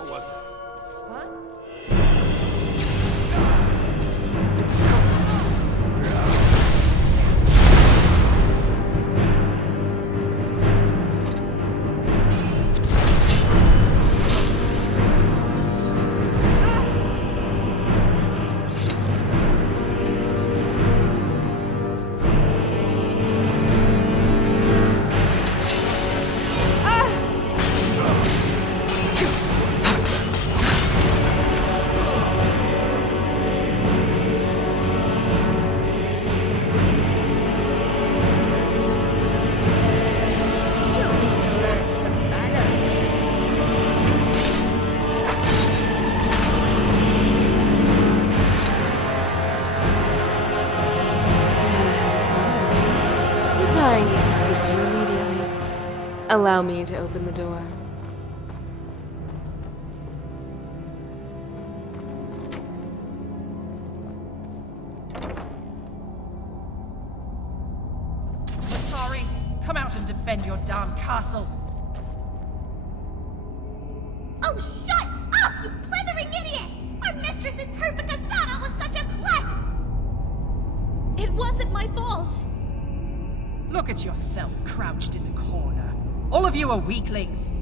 What was that? What? Atari needs to speak to you immediately. Allow me to open the door. Atari, come out and defend your damn castle. Oh, shut up, you blithering idiot! Our mistress's Herfikasana was such a klutz! It wasn't my fault. Look at yourself crouched in the corner. All of you are weaklings.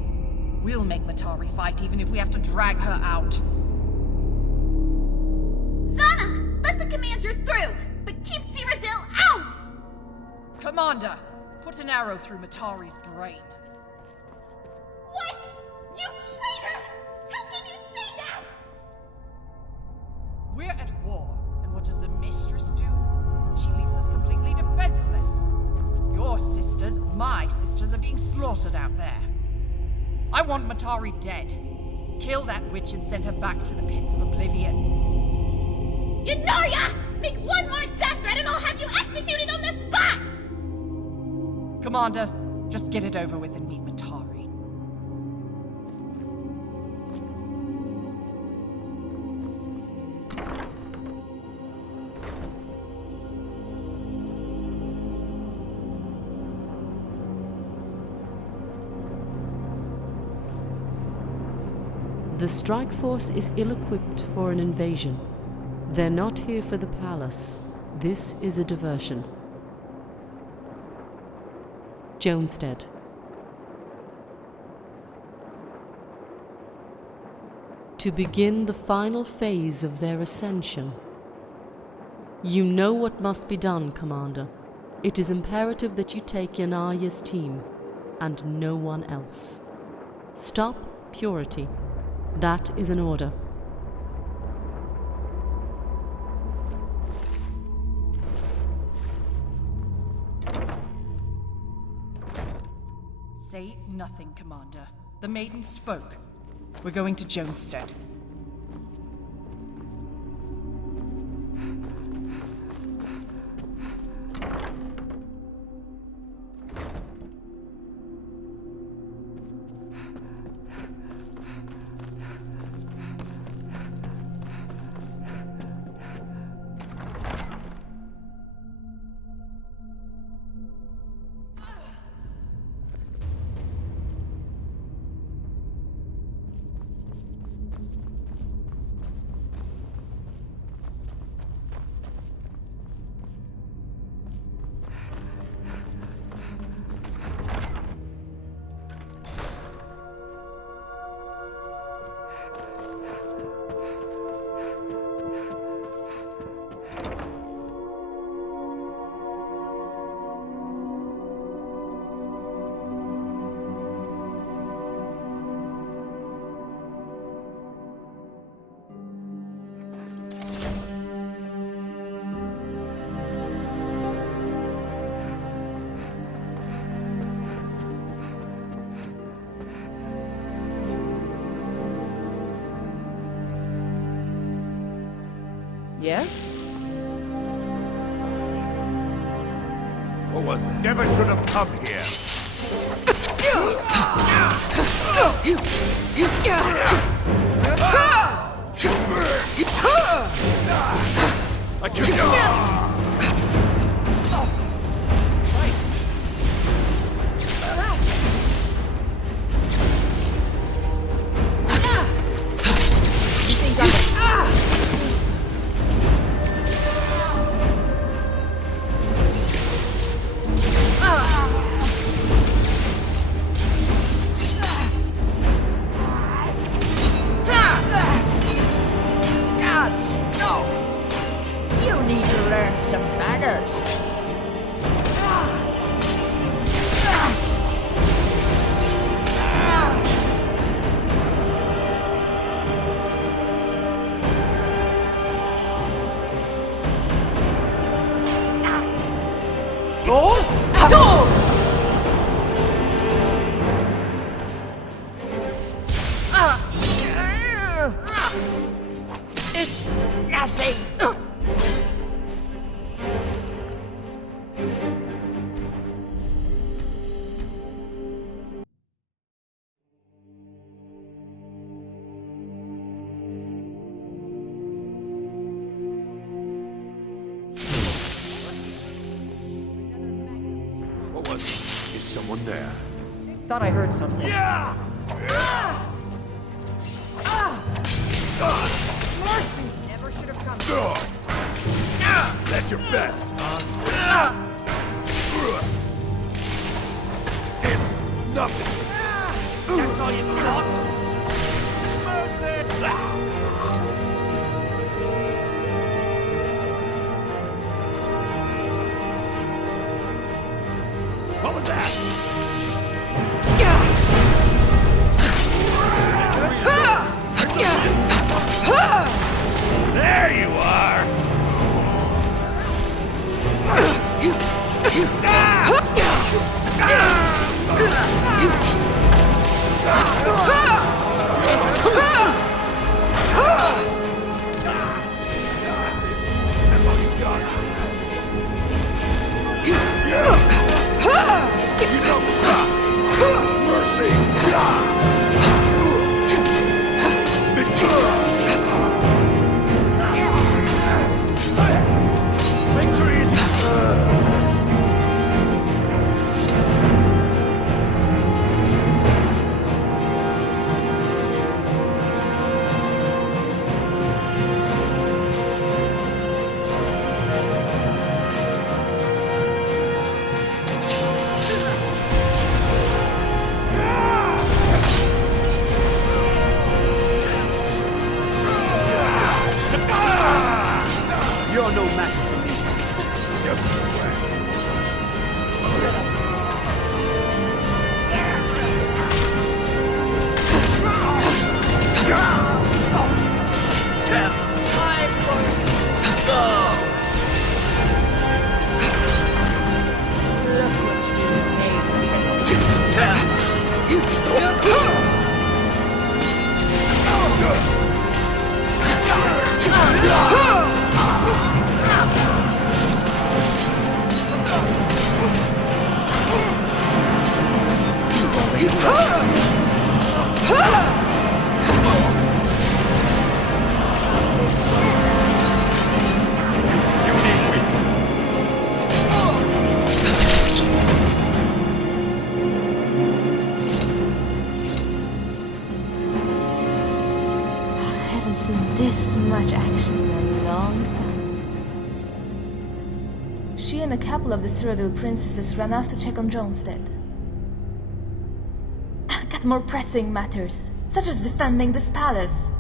We'll make Matari fight even if we have to drag her out. Zana, let the commander through, but keep Cyrodiil out! Commander, put an arrow through Matari's brain. What? You traitor! How can you say that? We're at war, and what does the mistress do? She leaves us completely defenseless. Your sisters, my sisters, are being slaughtered out there. I want Matari dead. Kill that witch and send her back to the pits of oblivion. Yanaria! Make one more death threat and I'll have you executed on the spot! Commander, just get it over with and meet Matari. The strike force is ill-equipped for an invasion. They're not here for the palace. This is a diversion. Jonestead. To begin the final phase of their ascension. You know what must be done, Commander. It is imperative that you take Yanaya's team, and no one else. Stop purity. That is an order. Say nothing, Commander. The maiden spoke. We're going to Jonestead. Yes? What was that? Never should have come here. I can one there. Thought I heard something. Yeah! Mercy! Never should have come. That's your best, huh? It's nothing. That's all you got? What was that? There you are! That's all you got. You don't stop! Mercy! Victory! You're no match for me. Just swear. I haven't seen this much action in a long time. She and a couple of the Cyrodiil princesses ran off to check on Jonstead. Got more pressing matters, such as defending this palace.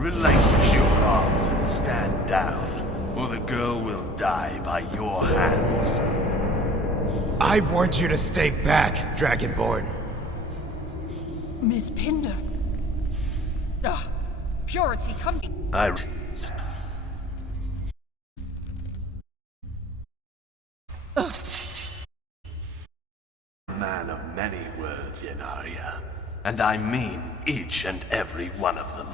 Relinquish your arms and stand down, or the girl will die by your hands. I warned you to stay back, Dragonborn. Miss Pinder. Ugh. Purity, come. Man of many words, Yenaria, and I mean each and every one of them.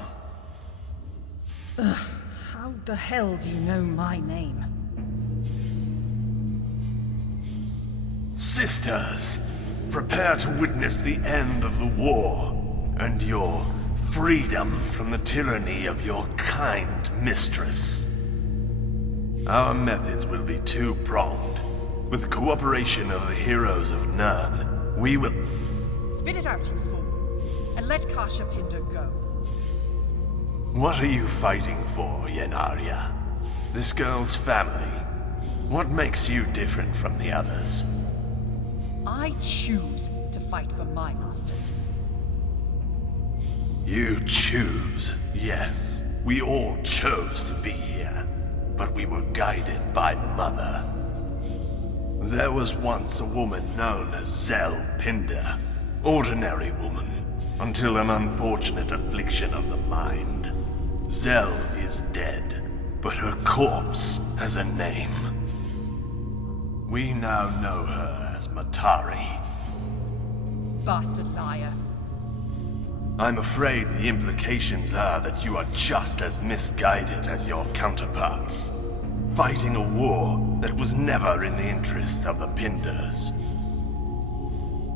How the hell do you know my name? Sisters, prepare to witness the end of the war, and your freedom from the tyranny of your kind mistress. Our methods will be two-pronged. With the cooperation of the heroes of Nirn, we will... Spit it out, you fool, and let Kasha Pinder go. What are you fighting for, Yenaria? This girl's family? What makes you different from the others? I choose to fight for my masters. You choose, yes. We all chose to be here, but we were guided by Mother. There was once a woman known as Zell Pinder. Ordinary woman, until an unfortunate affliction of the mind. Zell is dead, but her corpse has a name. We now know her as Matari. Bastard liar. I'm afraid the implications are that you are just as misguided as your counterparts. Fighting a war that was never in the interest of the Pinders.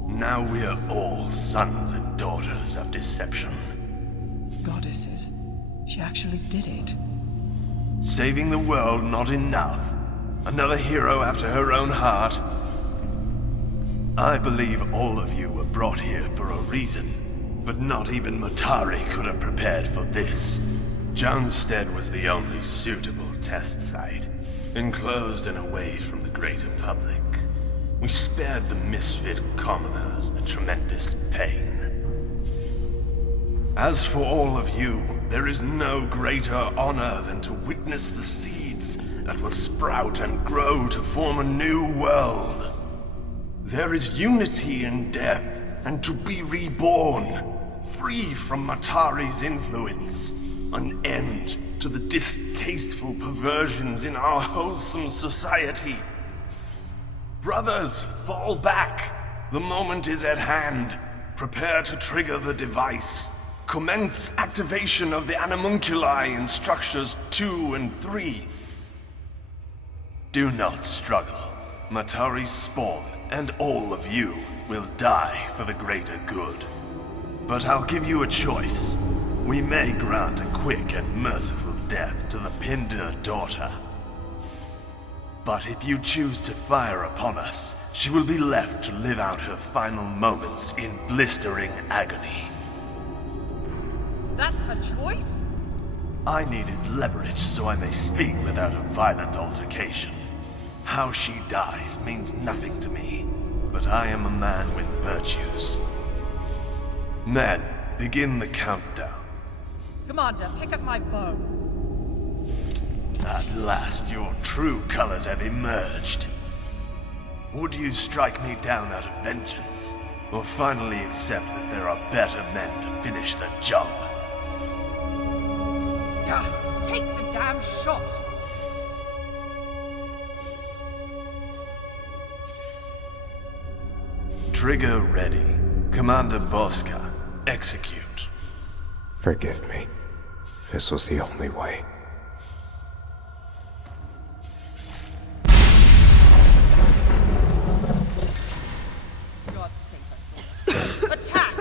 Now we're all sons and daughters of deception. Goddesses. She actually did it. Saving the world not enough? Another hero after her own heart? I believe all of you were brought here for a reason, but not even Matari could have prepared for this. Johnstead was the only suitable test site, enclosed and away from the greater public. We spared the misfit commoners the tremendous pain. As for all of you, there is no greater honor than to witness the seeds that will sprout and grow to form a new world. There is unity in death, and to be reborn, free from Matari's influence, an end to the distasteful perversions in our wholesome society. Brothers, fall back. The moment is at hand. Prepare to trigger the device. Commence activation of the animunculi in structures 2 and 3. Do not struggle. Matari's spawn and all of you will die for the greater good. But I'll give you a choice. We may grant a quick and merciful death to the Pinder daughter. But if you choose to fire upon us, she will be left to live out her final moments in blistering agony. That's a choice? I needed leverage so I may speak without a violent altercation. How she dies means nothing to me, but I am a man with virtues. Men, begin the countdown. Commander, pick up my bow. At last, your true colors have emerged. Would you strike me down out of vengeance, or finally accept that there are better men to finish the job? Take the damn shot! Trigger ready. Commander Bosca, execute. Forgive me. This was the only way. God save us all. Attack!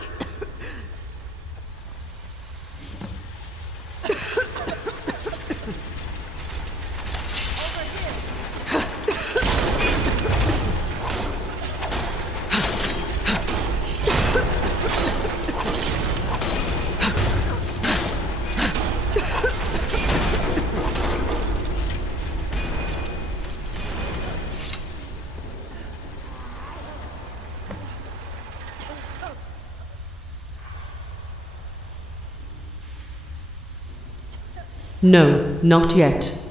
No, not yet.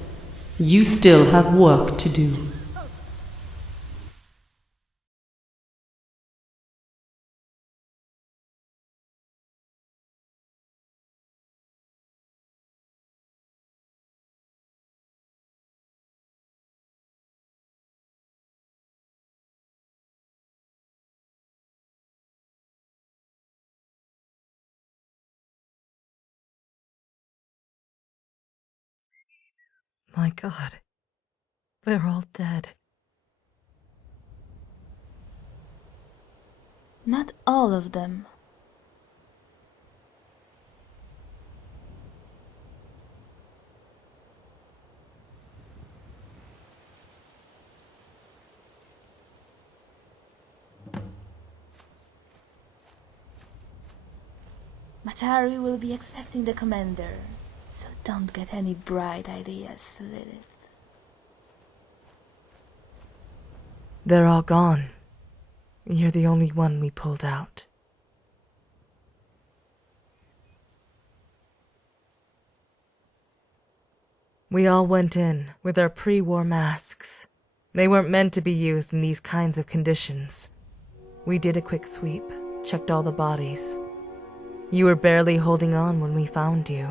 You still have work to do. My God. They're all dead. Not all of them. Matari will be expecting the commander, so don't get any bright ideas, Lilith. They're all gone. You're the only one we pulled out. We all went in with our pre-war masks. They weren't meant to be used in these kinds of conditions. We did a quick sweep, checked all the bodies. You were barely holding on when we found you.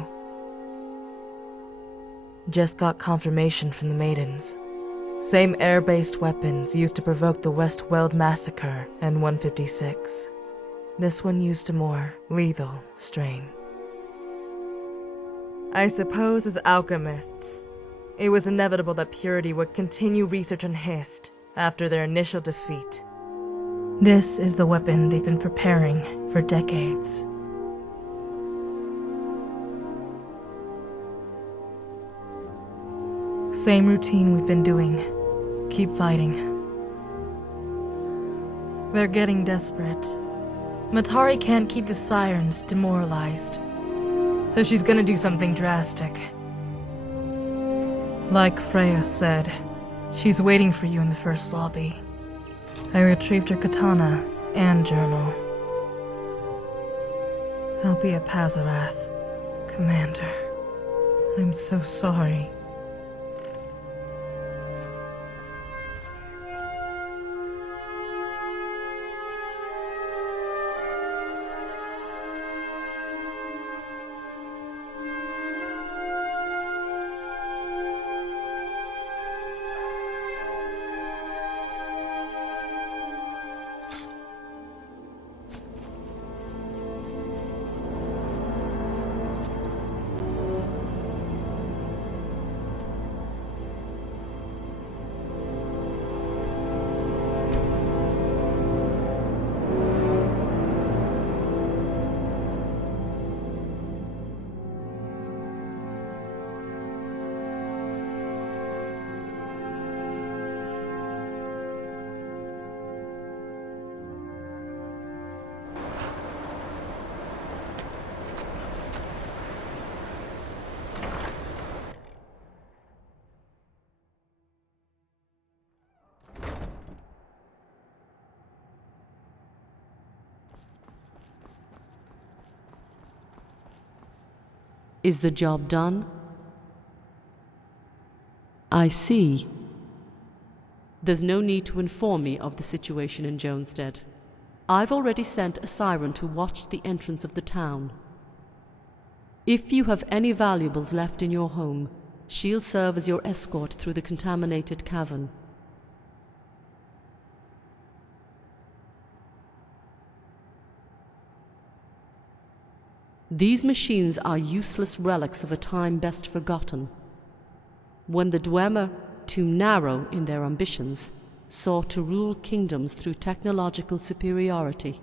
Just got confirmation from the Maidens. Same air-based weapons used to provoke the West Weld Massacre and 156. This one used a more lethal strain. I suppose as alchemists, it was inevitable that Purity would continue research on Hist after their initial defeat. This is the weapon they've been preparing for decades. Same routine we've been doing. Keep fighting. They're getting desperate. Matari can't keep the Sirens demoralized, so she's gonna do something drastic. Like Freya said, she's waiting for you in the first lobby. I retrieved her katana and journal. I'll be at Pazarath, Commander. I'm so sorry. Is the job done? I see. There's no need to inform me of the situation in Jonestead. I've already sent a siren to watch the entrance of the town. If you have any valuables left in your home, she'll serve as your escort through the contaminated cavern. These machines are useless relics of a time best forgotten, when the Dwemer, too narrow in their ambitions, sought to rule kingdoms through technological superiority.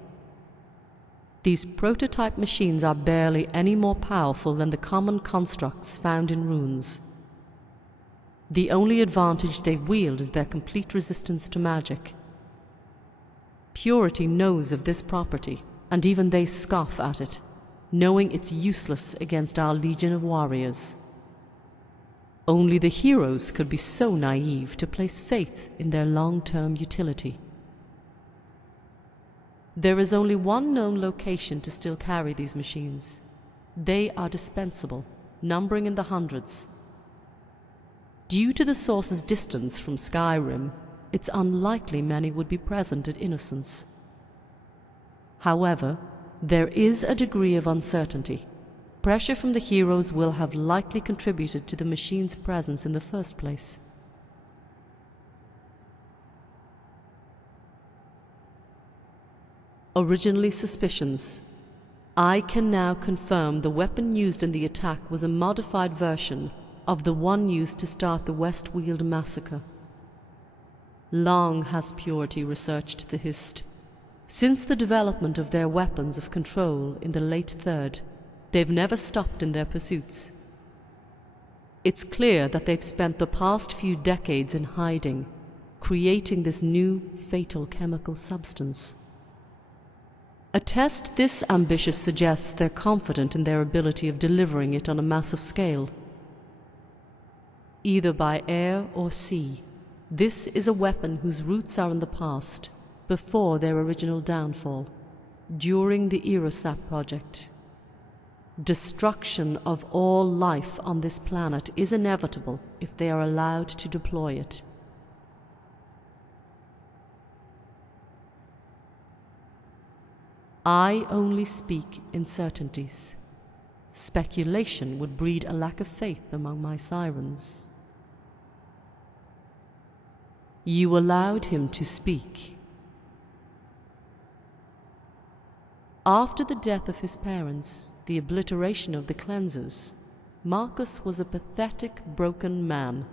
These prototype machines are barely any more powerful than the common constructs found in ruins. The only advantage they wield is their complete resistance to magic. Purity knows of this property, and even they scoff at it, knowing it's useless against our legion of warriors. Only the heroes could be so naive to place faith in their long-term utility. There is only one known location to still carry these machines. They are dispensable, numbering in the hundreds. Due to the source's distance from Skyrim, it's unlikely many would be present at Innocence. However, there is a degree of uncertainty. Pressure from the heroes will have likely contributed to the machine's presence in the first place. Originally suspicions. I can now confirm the weapon used in the attack was a modified version of the one used to start the Westweald massacre. Long has Purity researched the Hist. Since the development of their weapons of control in the late Third, they've never stopped in their pursuits. It's clear that they've spent the past few decades in hiding, creating this new, fatal chemical substance. A test this ambitious suggests they're confident in their ability of delivering it on a massive scale. Either by air or sea, this is a weapon whose roots are in the past, before their original downfall, during the Erosap project. Destruction of all life on this planet is inevitable if they are allowed to deploy it. I only speak in certainties. Speculation would breed a lack of faith among my sirens. You allowed him to speak. After the death of his parents, the obliteration of the cleansers, Marcus was a pathetic, broken man.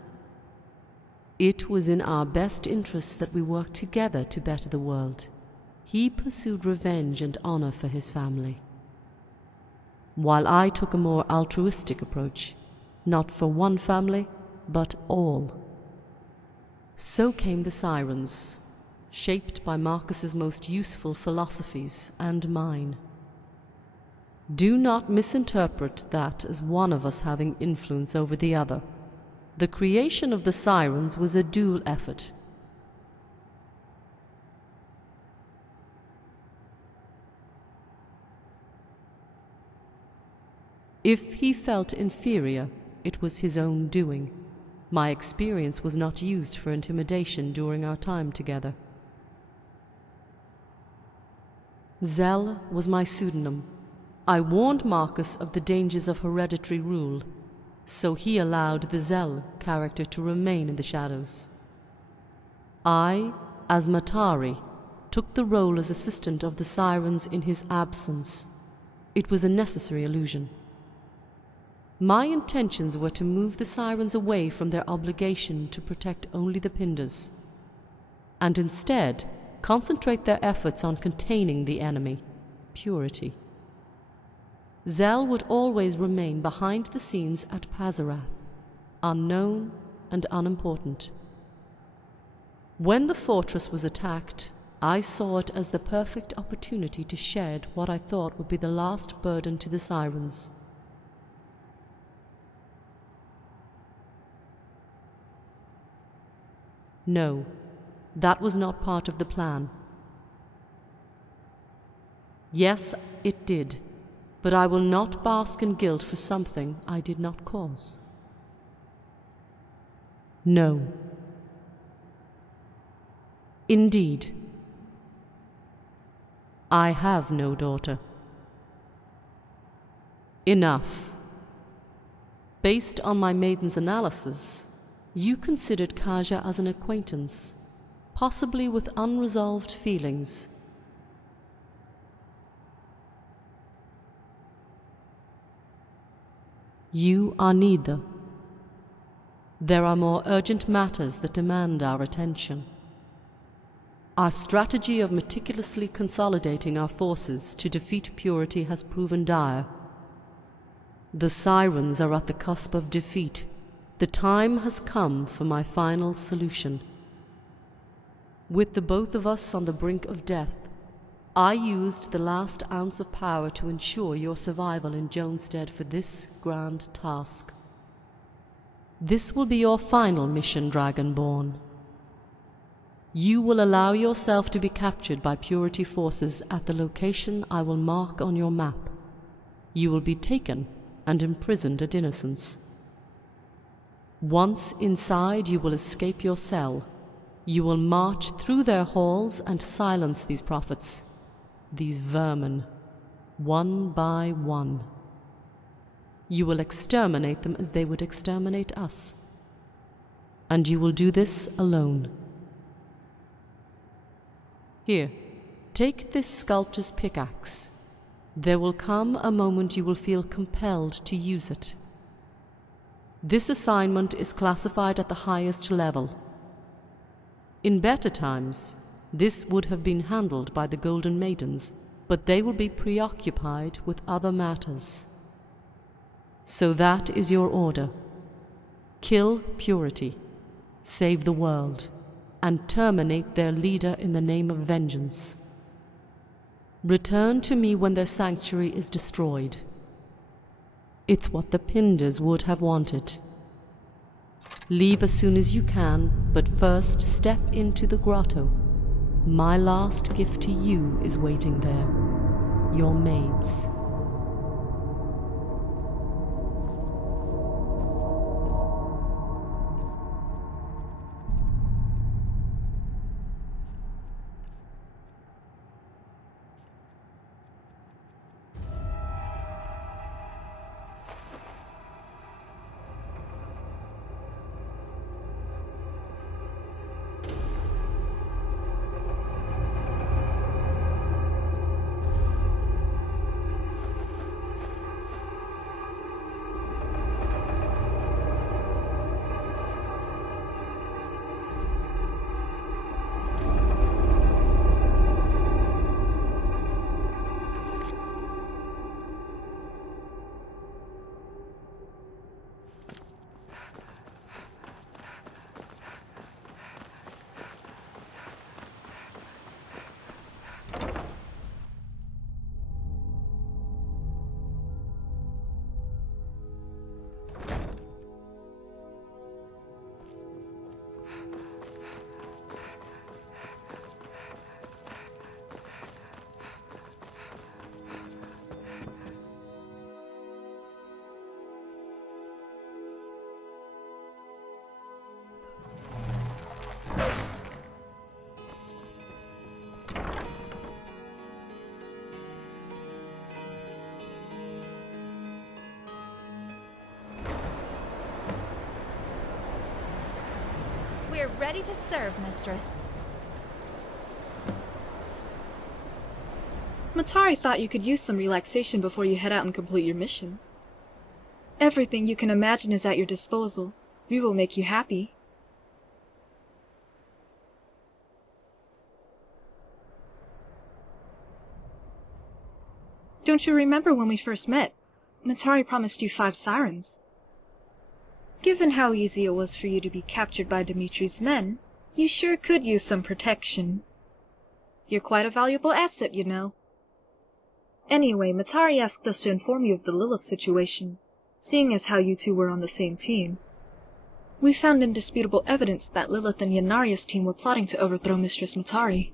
It was in our best interests that we worked together to better the world. He pursued revenge and honor for his family, while I took a more altruistic approach, not for one family, but all. So came the Sirens, shaped by Marcus's most useful philosophies and mine. Do not misinterpret that as one of us having influence over the other. The creation of the Sirens was a dual effort. If he felt inferior, it was his own doing. My experience was not used for intimidation during our time together. Zell was my pseudonym. I warned Marcus of the dangers of hereditary rule, so he allowed the Zell character to remain in the shadows. I, as Matari, took the role as assistant of the Sirens in his absence. It was a necessary illusion. My intentions were to move the Sirens away from their obligation to protect only the Pindars, and instead concentrate their efforts on containing the enemy, Purity. Zell would always remain behind the scenes at Pazarath, unknown and unimportant. When the fortress was attacked, I saw it as the perfect opportunity to shed what I thought would be the last burden to the Sirens. No, that was not part of the plan. Yes, it did, but I will not bask in guilt for something I did not cause. No. Indeed, I have no daughter. Enough. Based on my maiden's analysis, you considered Kaja as an acquaintance, possibly with unresolved feelings. You are neither. There are more urgent matters that demand our attention. Our strategy of meticulously consolidating our forces to defeat Purity has proven dire. The Sirens are at the cusp of defeat. The time has come for my final solution. With the both of us on the brink of death, I used the last ounce of power to ensure your survival in Jonestead for this grand task. This will be your final mission, Dragonborn. You will allow yourself to be captured by Purity forces at the location I will mark on your map. You will be taken and imprisoned at innocence. Once inside, you will escape your cell. You will march through their halls and silence these prophets, these vermin, one by one. You will exterminate them as they would exterminate us. And you will do this alone. Here, take this sculptor's pickaxe. There will come a moment you will feel compelled to use it. This assignment is classified at the highest level. In better times, this would have been handled by the Golden Maidens, but they will be preoccupied with other matters. So that is your order. Kill purity, save the world, and terminate their leader in the name of vengeance. Return to me when their sanctuary is destroyed. It's what the Pinders would have wanted. Leave as soon as you can, but first step into the grotto. My last gift to you is waiting there. Your maids. We're ready to serve, Mistress. Matari thought you could use some relaxation before you head out and complete your mission. Everything you can imagine is at your disposal. We will make you happy. Don't you remember when we first met? Matari promised you 5 sirens. Given how easy it was for you to be captured by Dimitri's men, you sure could use some protection. You're quite a valuable asset, you know. Anyway, Matari asked us to inform you of the Lilith situation, seeing as how you two were on the same team. We found indisputable evidence that Lilith and Yanaria's team were plotting to overthrow Mistress Matari.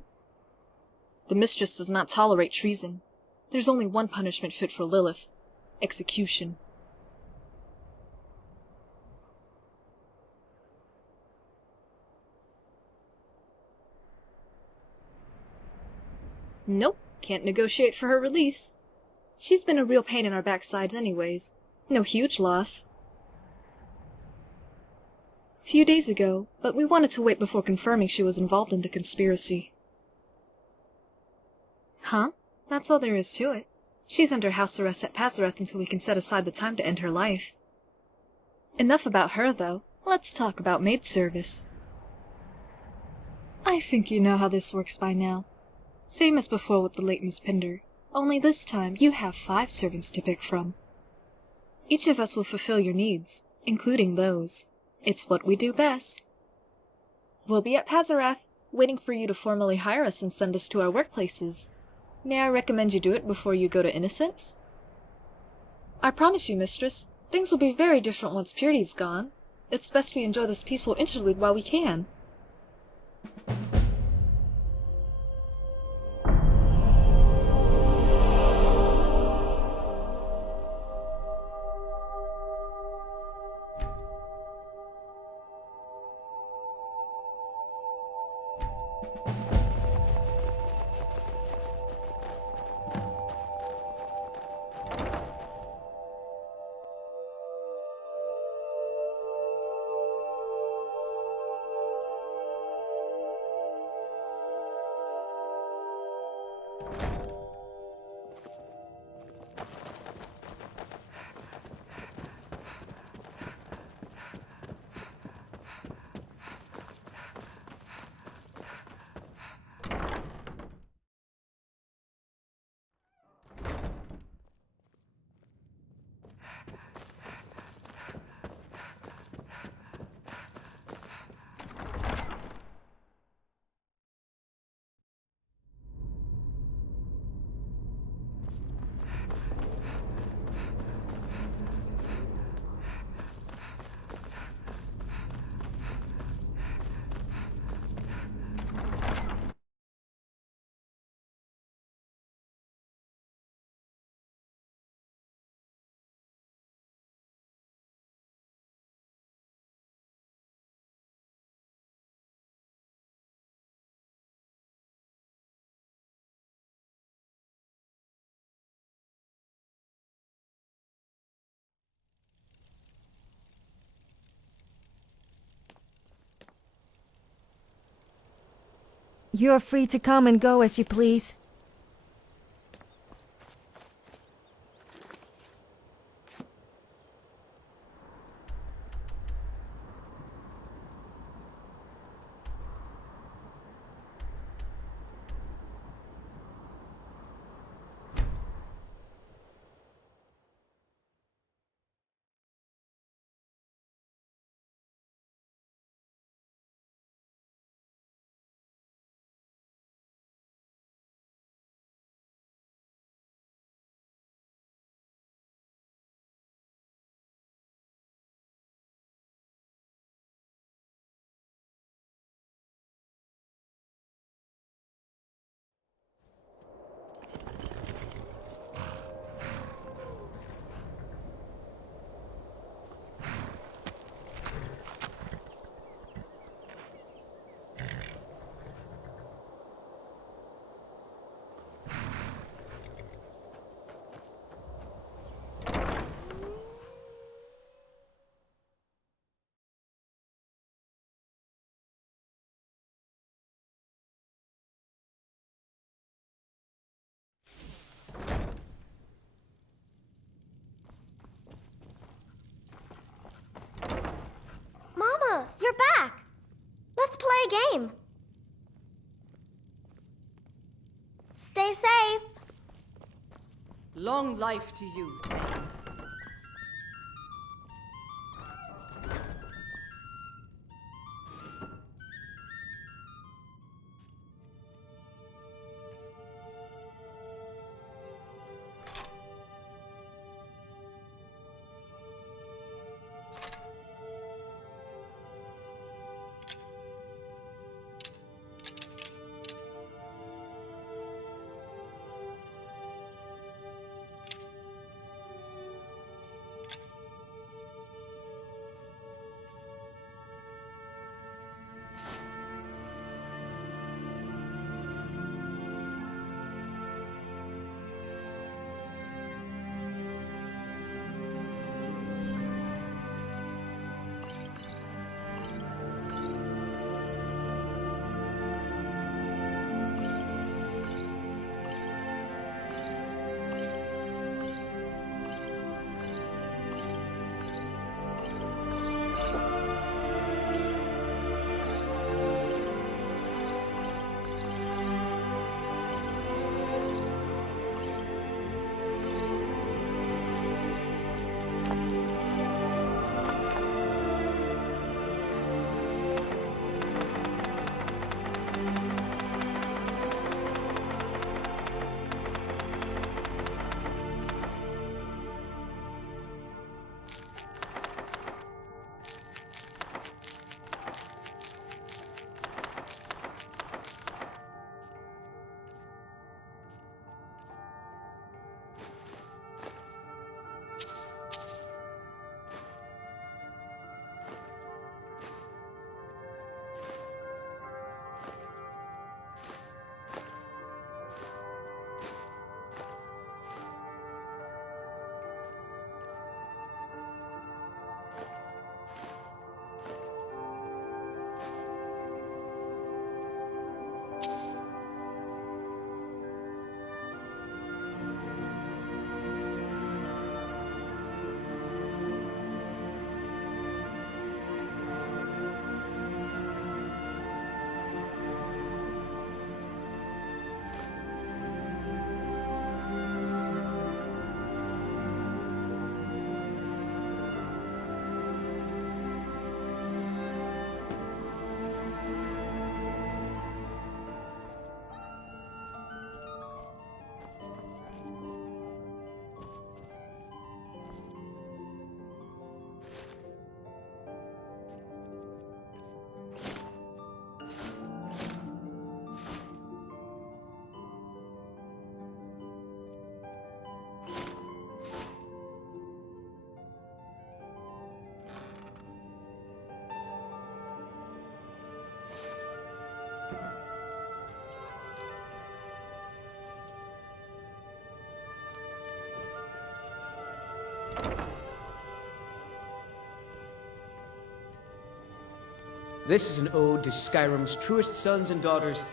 The Mistress does not tolerate treason. There's only one punishment fit for Lilith: execution. Nope, can't negotiate for her release. She's been a real pain in our backsides anyways. No huge loss. Few days ago, but we wanted to wait before confirming she was involved in the conspiracy. Huh? That's all there is to it. She's under house arrest at Pazarath until we can set aside the time to end her life. Enough about her, though. Let's talk about maid service. I think you know how this works by now. Same as before with the late Miss Pinder, only this time you have 5 servants to pick from. Each of us will fulfill your needs, including those. It's what we do best. We'll be at Pazarath, waiting for you to formally hire us and send us to our workplaces. May I recommend you do it before you go to Innocence? I promise you, Mistress, things will be very different once Purity's gone. It's best we enjoy this peaceful interlude while we can. You're free to come and go as you please. Mama, you're back! Let's play a game. Stay safe. Long life to you. This is an ode to Skyrim's truest sons and daughters,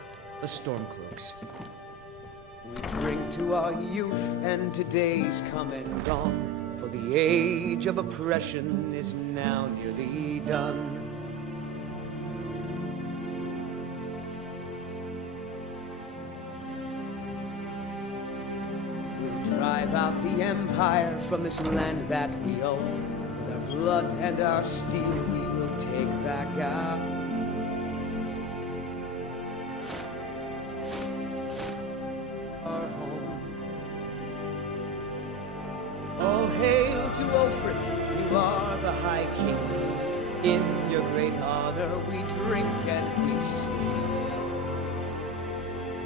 the Stormcloaks. We drink to our youth and today's come and gone, for the age of oppression is now nearly done. We'll drive out the Empire from this land that we own. With our blood and our steel, we will take back our home. All hail to Ulfric, you are the High King. In your great honor, we drink and we sing.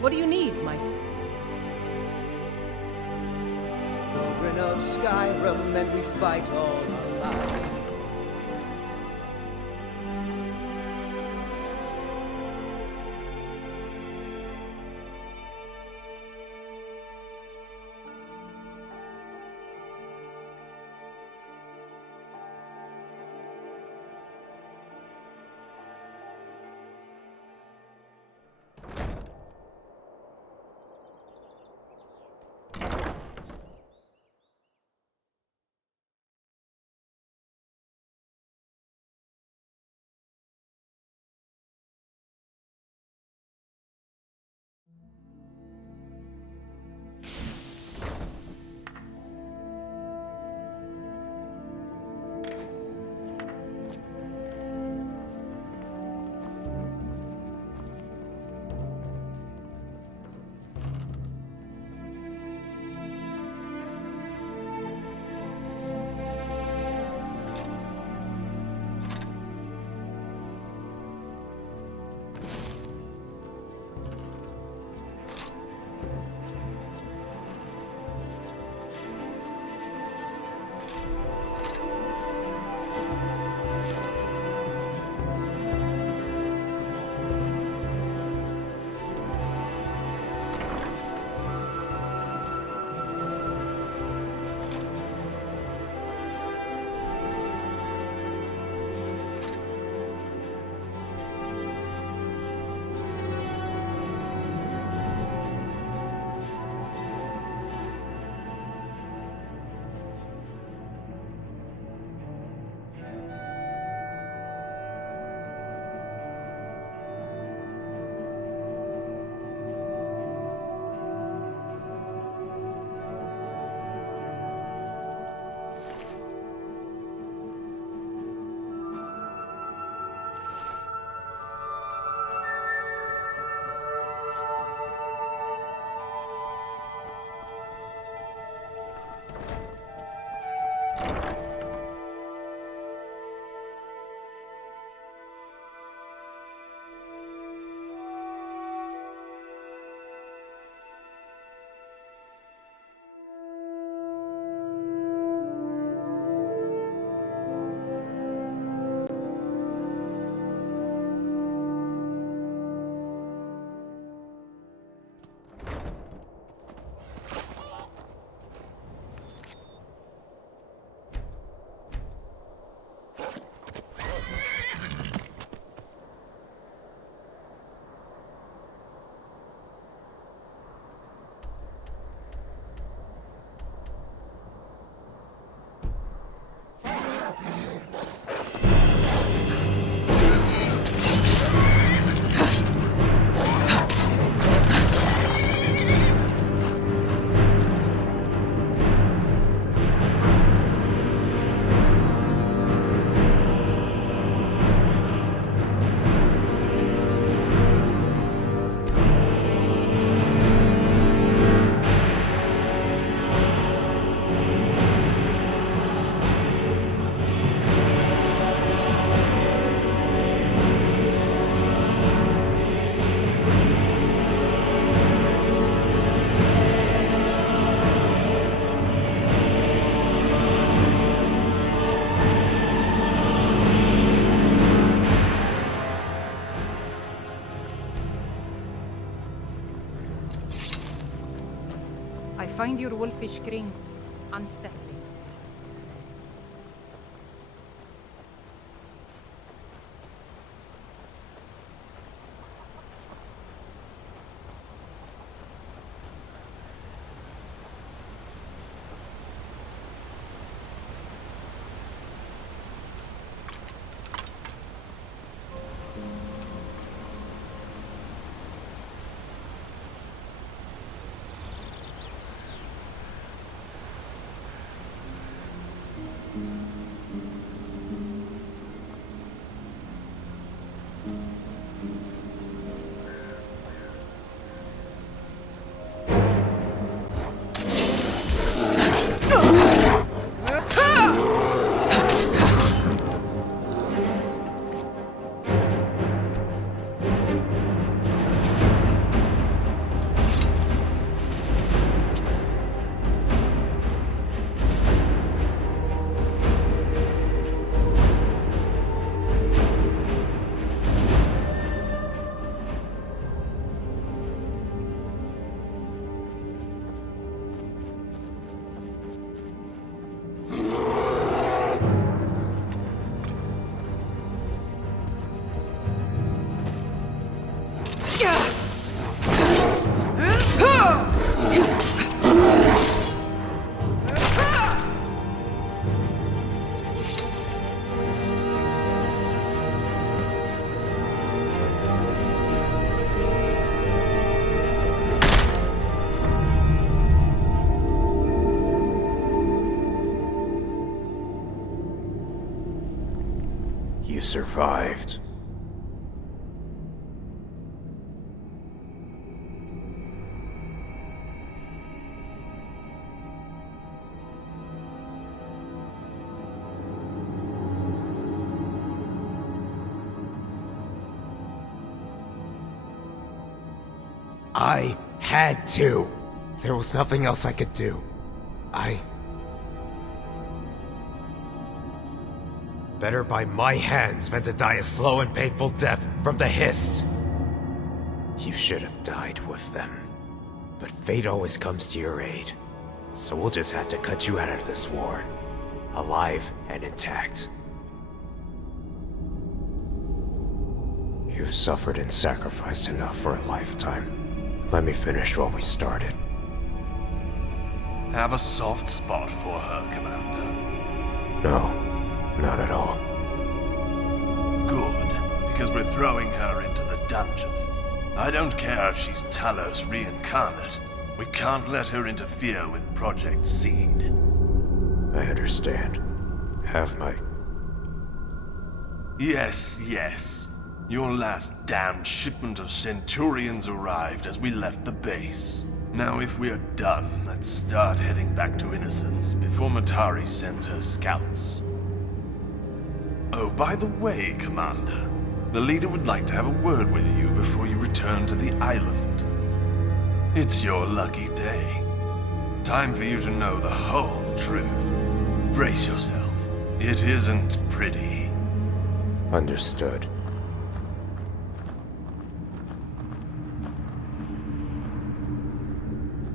What do you need, Mike? Children of Skyrim, and we fight all our lives. I find your wolfish grin unsettling. You survived. I had to. There was nothing else I could do. Better by my hands than to die a slow and painful death from the Hist. You should have died with them. But fate always comes to your aid. So we'll just have to cut you out of this war. Alive and intact. You've suffered and sacrificed enough for a lifetime. Let me finish what we started. Have a soft spot for her, Commander. No, not at all. Good, because we're throwing her into the dungeon. I don't care if she's Talos reincarnate. We can't let her interfere with Project Seed. I understand. Have my... Yes. Your last damned shipment of Centurions arrived as we left the base. Now if we're done, let's start heading back to Innocence before Matari sends her scouts. Oh, by the way, Commander, the leader would like to have a word with you before you return to the island. It's your lucky day. Time for you to know the whole truth. Brace yourself. It isn't pretty. Understood.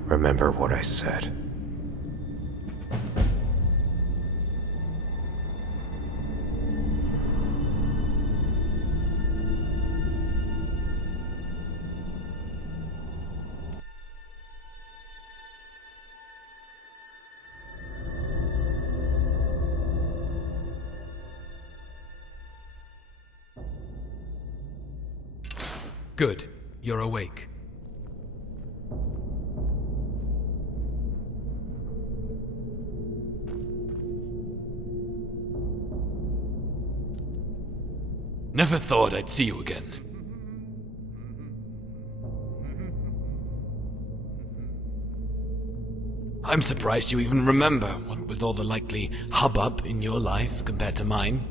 Remember what I said. Good. You're awake. Never thought I'd see you again. I'm surprised you even remember, what with all the likely hubbub in your life compared to mine.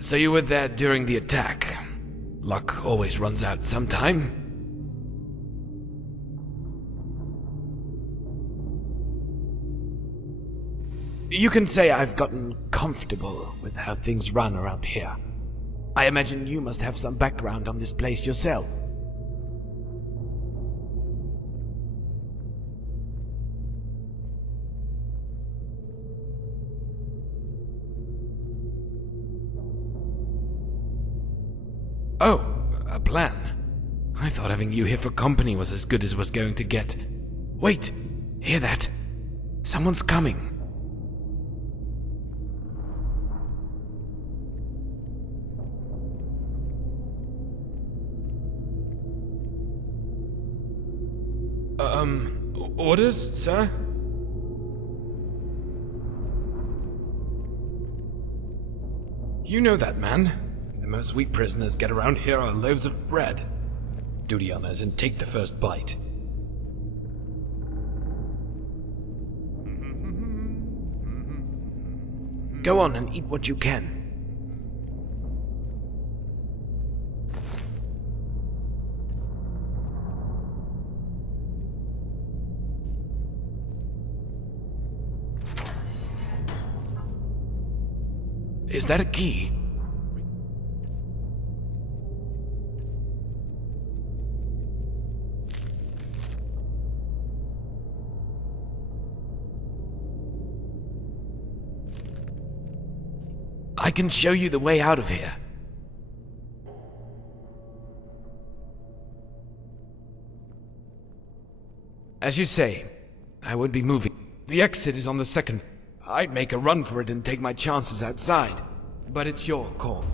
So you were there during the attack. Luck always runs out sometime. You can say I've gotten comfortable with how things run around here. I imagine you must have some background on this place yourself. Oh, a plan. I thought having you here for company was as good as it was going to get. Wait, hear that? Someone's coming. Orders, sir? You know that man. The most we prisoners get around here are loaves of bread. Duty honors and take the first bite. Go on and eat what you can. Is that a key? I can show you the way out of here. As you say, I won't be moving. The exit is on the second. I'd make a run for it and take my chances outside, but it's your call.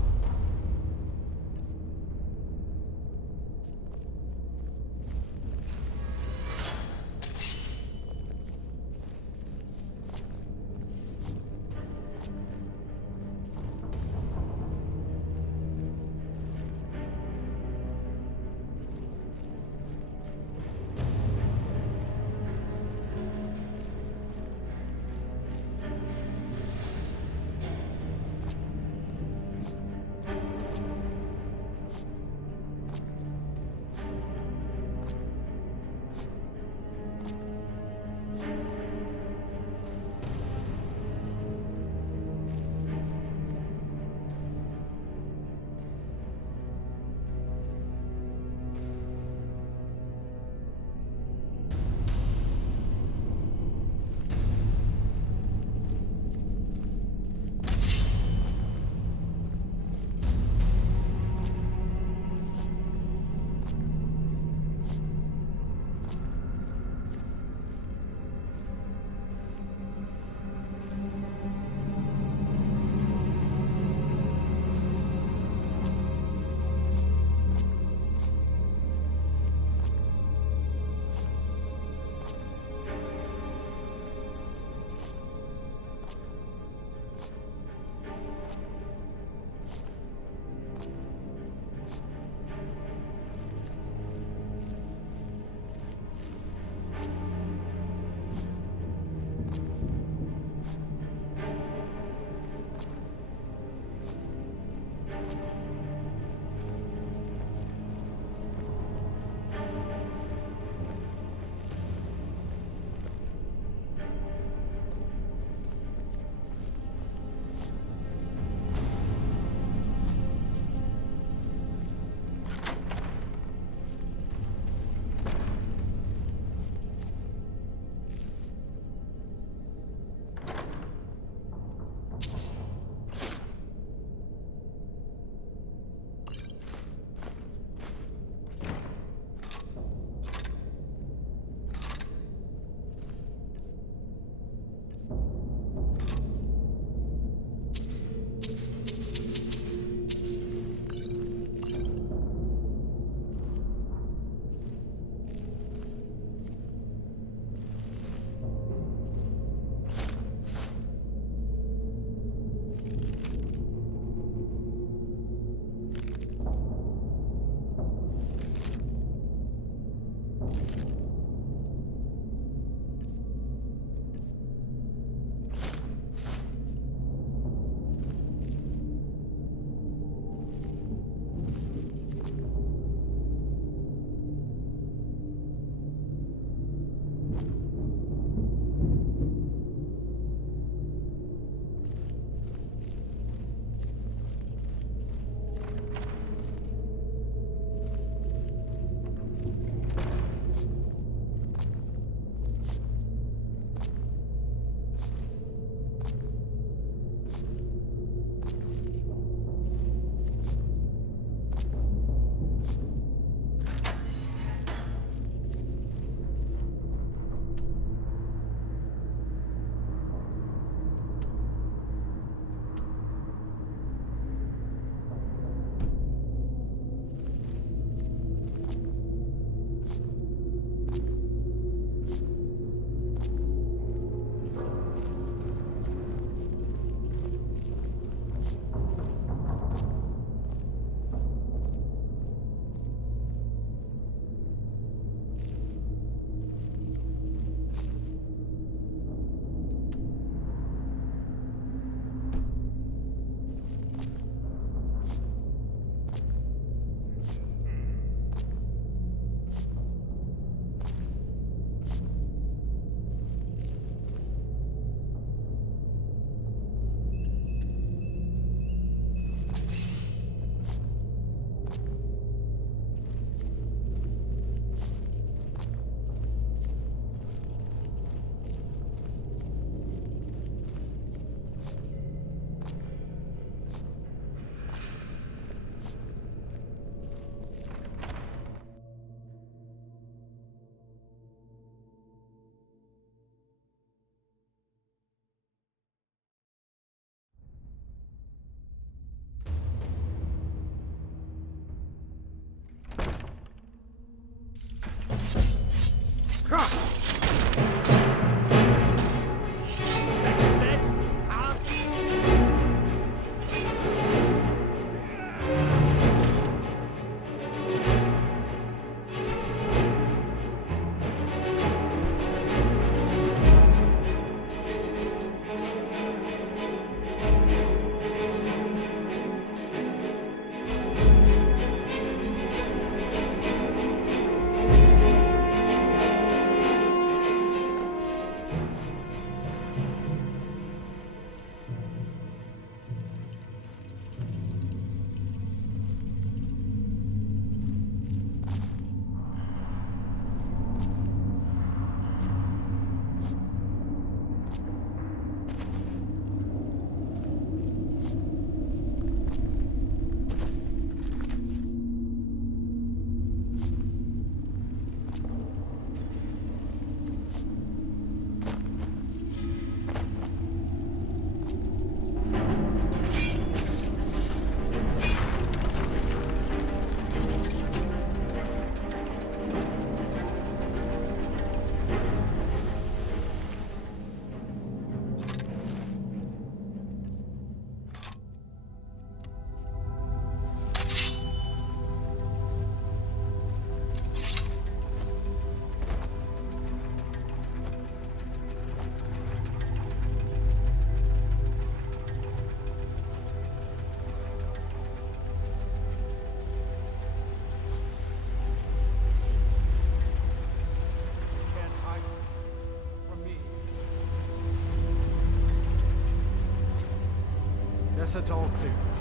us at all, Clue.